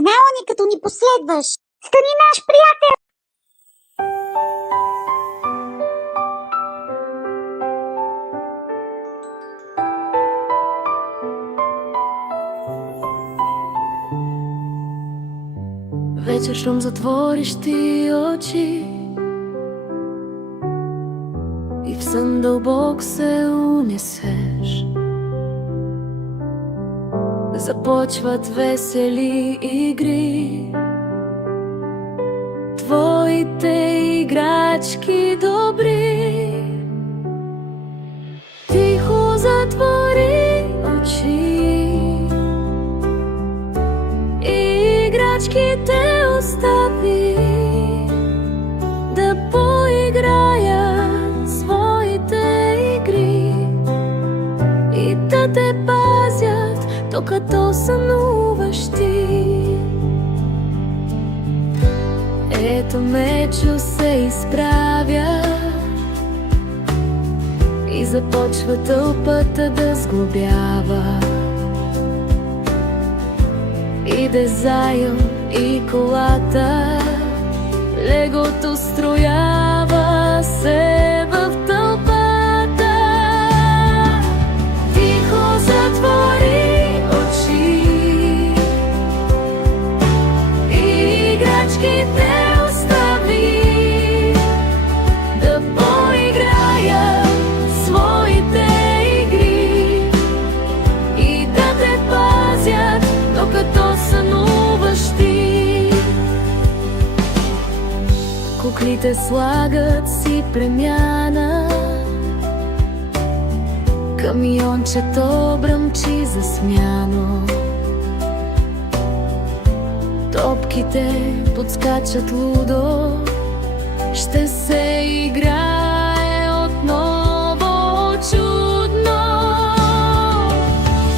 канала ни, като ни последваш. Стани наш приятел! Вечер щом затвориш ти очи и в сън дълбок се унесеш, започват весели игри. Твоите играчки добри. Тихо затвори очи, играчките остави да поиграят своите игри и да те пазят, докато сънуваш ти. Ето Мечо се изправя и започва тълпата да сглобява. Иде Зайо и колата, легото строява се в тълпата. Тихо затвори очи, играчките остави да поиграят своите игри и да те пазят, докато сънуваш ти. Куклите слагат си премяна, камиончето бръмчи засмяно, топките подскачат лудо, ще се играе отново чудно.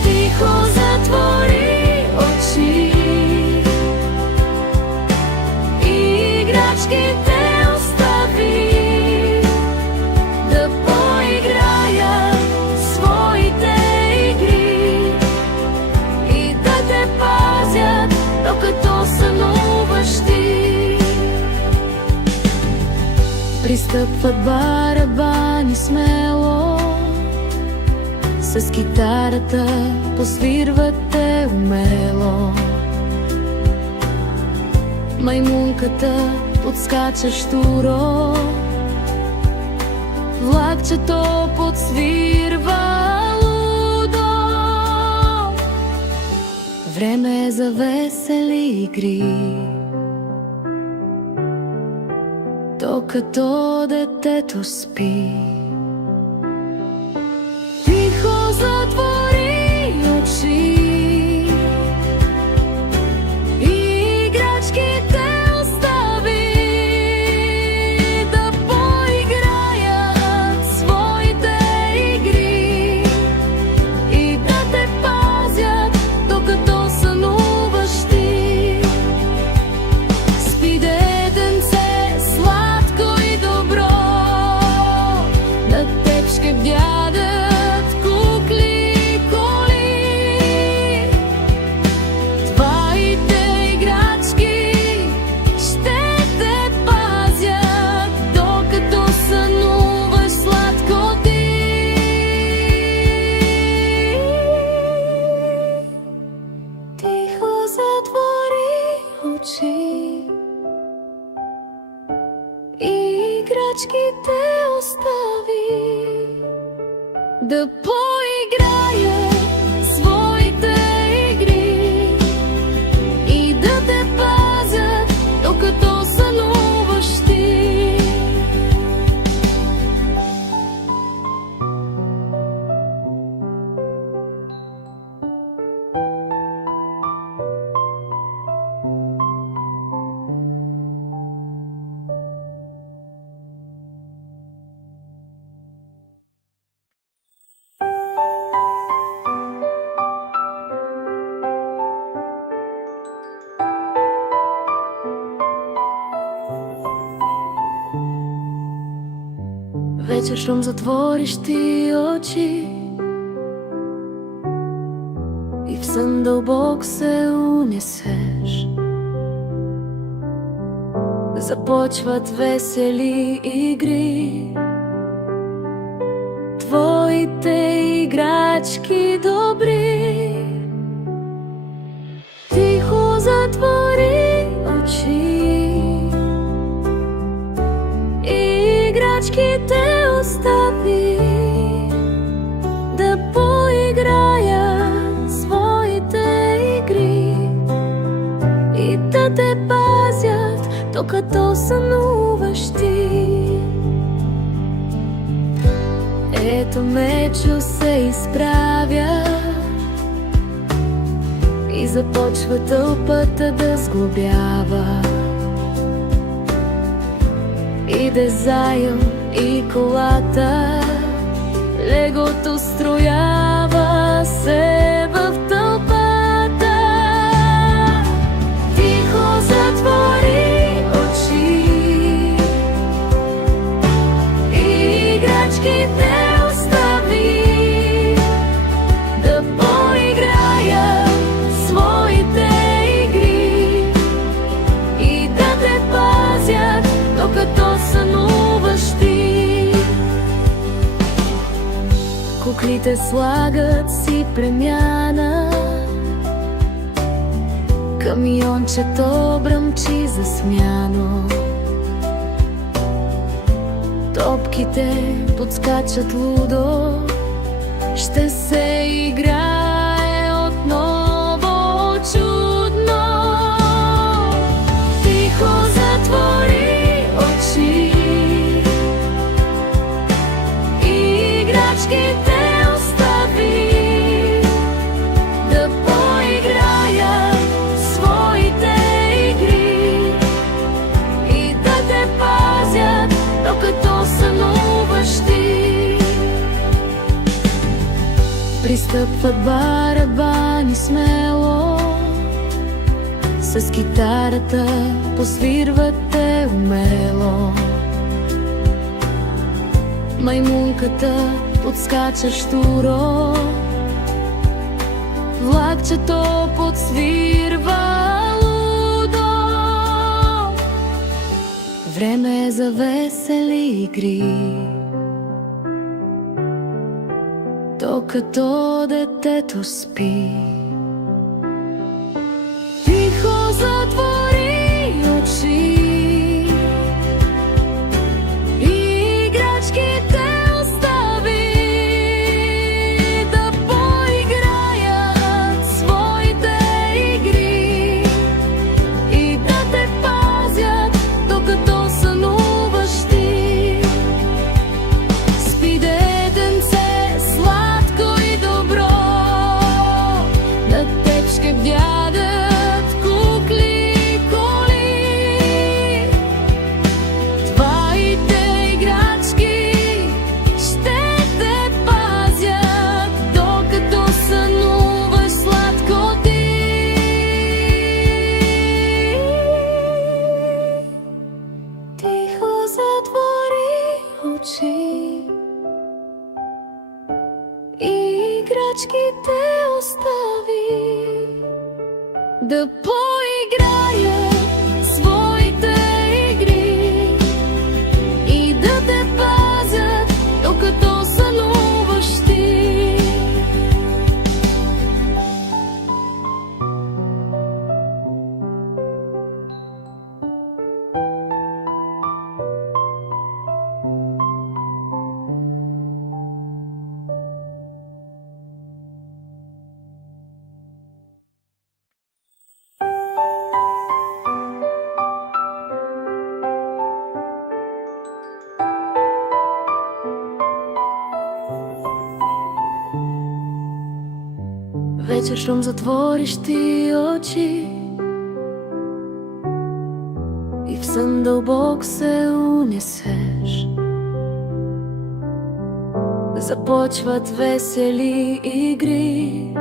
Тихо затвори очи, играчките остави да поиграят своите игри и да те пазят, докато сънуваш ти. Пристъпват барабани смело, с китарата посвирват те умело. Маймунката подскача щуро, влакчето подсвирва лудо. Време е за весели игри, докато детето спи. Тихо затвори очи, играчките остави да поиграят своите игри и да те пазят, докато сънуваш ти. Спи, детенце, сладко и добро, на теб ще бдядат кукли коли. Твоите играчки ще те пазят, докато сънуваш сладко ти. Тихо затвори очи, играчките остави да поиграят своите игри и да те пазят, докато сънуваш ти. Вечер щом затвориш ти очи и в сън дълбок се унесеш, започват весели игри. Твоите играчки добри. Тихо затвори очи, играчките остави да поиграят своите игри и да те пазят, докато сънуваш ти. Ето Мечо се изправя и започва тълпата да сглобява. Иде Зайо и колата, легото строява се в тълпата. Тихо затвори очи, играчките остави да поиграят своите игри и да те пазят, докато сънуваш ти. Куклите слагат си премяна, камиончето бръмчи засмяно, топките подскачат лудо, ще се играе отново чудно. Тихо затвори очи, играчките остави да поиграят своите игри и да те пазят, докато сънуваш ти. Пристъпват барабани смело, с китарата посвирват те умело. Маймунката подскача щуро, влакчето подсвирва лудо. Време е за весели игри, докато детето спи. Тихо затвори очи, играчките остави да поиграят своите игри и да те пазят, докато сънуваш ти. Спи, детенце, сладко и добро, на теб ще вдядат кукли коли. Твоите играчки ще те пазят, докато сънуваш сладко ти. Тихо затвори очи, играчките остави да поиграят своите игри и да те пазят, докато сънуваш ти. Вечер щом затвориш ти очи и в сън дълбок се унесеш, започват весели игри.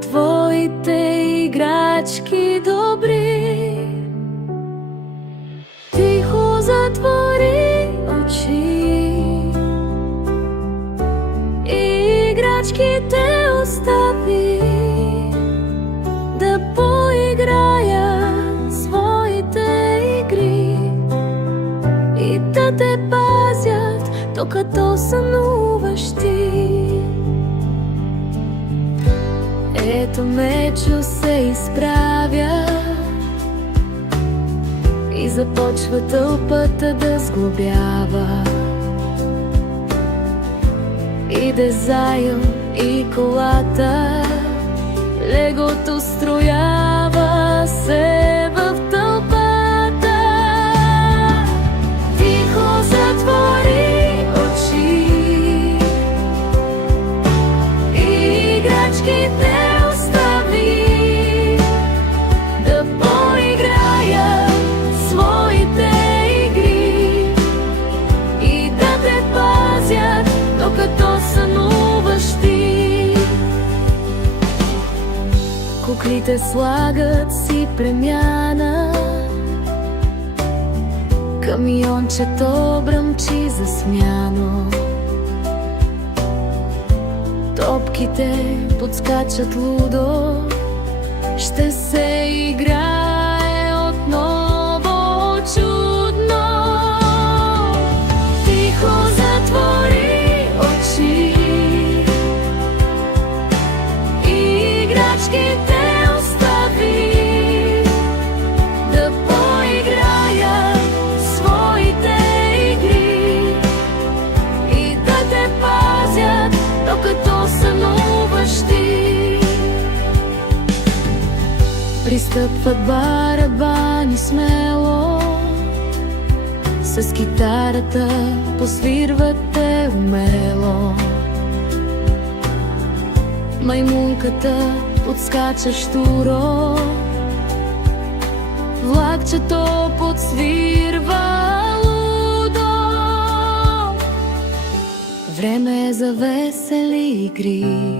Твоите играчки добри. Тихо затвори очи, играчките остави да поиграят своите докато сънуваш ти. Ето Мечо се изправя и започва тълпата да сглобява. Иде Зайо и колата, легото строява се в тълпата. Тихо затвори очи и играчките остави да поиграят своите игри и да те пазят, докато сънуваш ти. Куклите слагат си премяна, камиончето бръмчи засмяно. Топките подскачат лудо, ще се играе отново чудно. Тихо затвори очи и играчките остави да поиграят своите игри и да те пазят, докато сънуваш ти. Пристъпват барабани смело, с китарата посвирват те умело. Маймунката подскача щуро, влакчето подсвирва лудо. Време е за весели игри,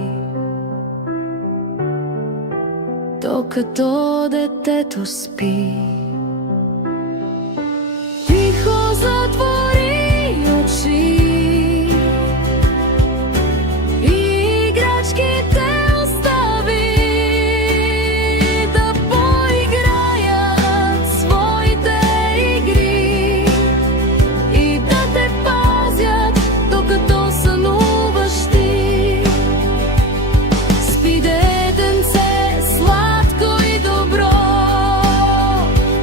докато детето спи. Тихо затвори очи и играчките остави да поиграят своите игри и да те пазят, докато сънуваш ти. Спи, детенце, сладко и добро,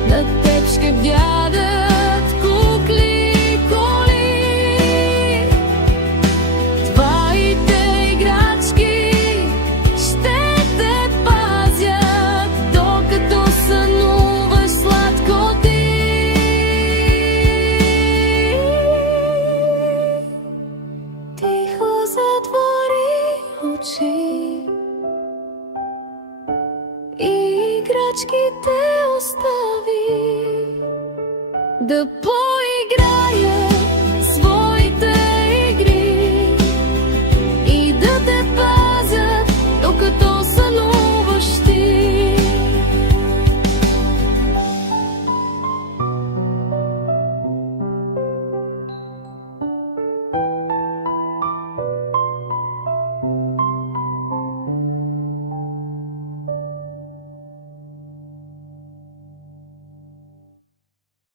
на теб ще бдядат кукли коли. Твоите играчки ще те пазят, докато сънуваш сладко ти. Тихо затвори очи и играчките остави да